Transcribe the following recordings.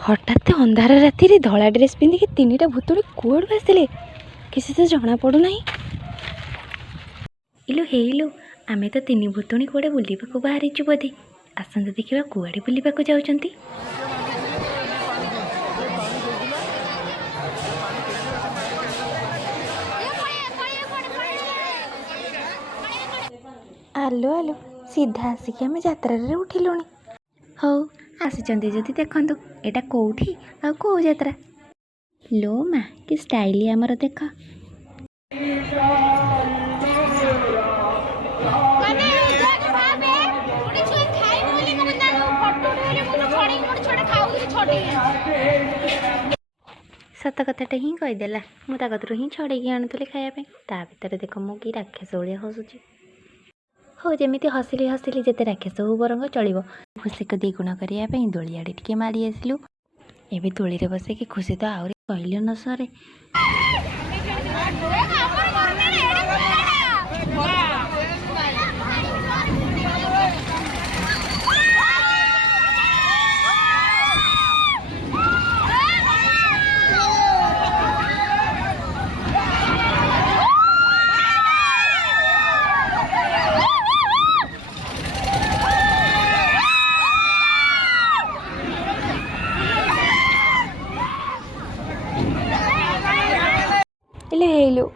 हठात अंधार राति धला ड्रेस पिंधिकी तीनटा भूतुणी कौड़ू आसिले किसी तो जना पड़ूना। इलो हेलो आमे तो तीन भूतुणी कौड़े बुलवाक बाहरीचु बोधे। आसंत देखा कुआड़े बुलवाक जाउछंती। आलो आलो सीधा आसिक आम यात्रा उठिलुणी। हौ आसिचंती जदि देखंतु एटा कोठी आ को यात्रा। लो माँ कि स्टाइल आमर देख। सत कथाटा ही कहीदेला मुझे कतरू ही छड़े आणुली खायापी ता भर देख मु कि राक्षस भाया हसुची। हो जमी हसिली हसिली जिते राक्षस हो बरंग चलो खुशी को द्विगुण करने दोली आड़े टे मारी आसलु। एवं दोली बसैकी खुशी तो आहरी कहल न सरे।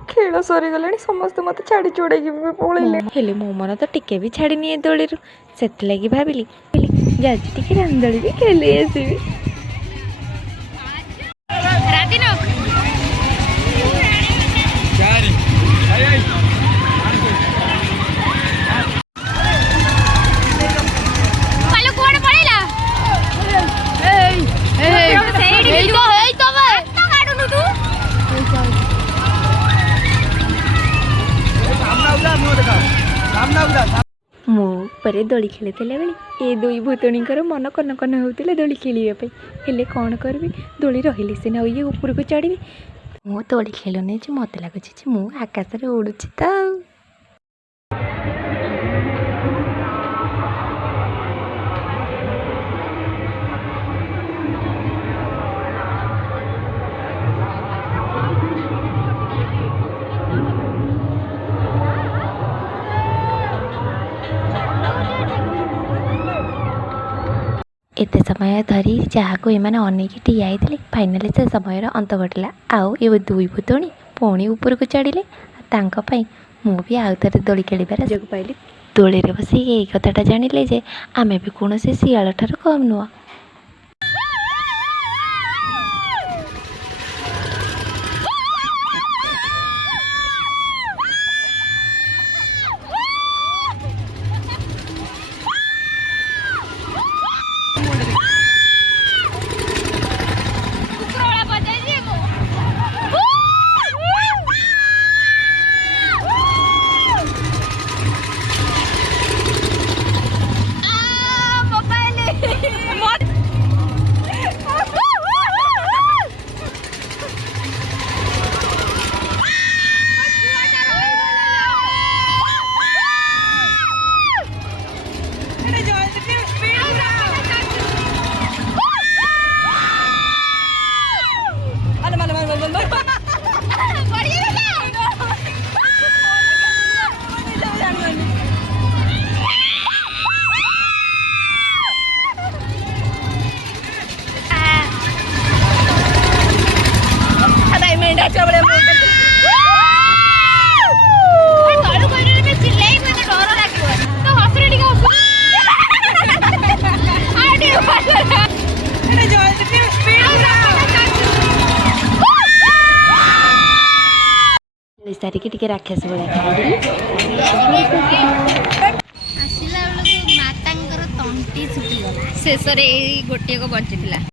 खेल सरीगला समस्त मत छाड़ी चोड़े पड़े मो मन तो टिके भी छाड़ी नहीं दोली से लगी भाविली जाए रामदोली भी खेली आसबि। मो पर दोली खेली बेले ये दुई भूतणीकर मन कन कन होते दोली खेलवाई हेले कौन करी दोली रही सीना ये ऊपर को चढ़ी मो दोली खेलुनी मत लगुच मु आकाश में उड़ुची तो। एते समय धरी जहाँ को एमाने अनेक ठिया होते फाइनाली से समय अंत घटला। आउ ये दुई भूतणी पुणी ऊपर को चढ़िले मु भी आउ थे दोली खेलिबार सुयोग पाइली। दोली रे बस यही कथाटा जानिले जे आमे भी कौन शियाल ठारू कम नुह। सारिकी टिके राक्षस भाया आसला बेलू माता तंटी छुटीगला शेष गोटे को बची।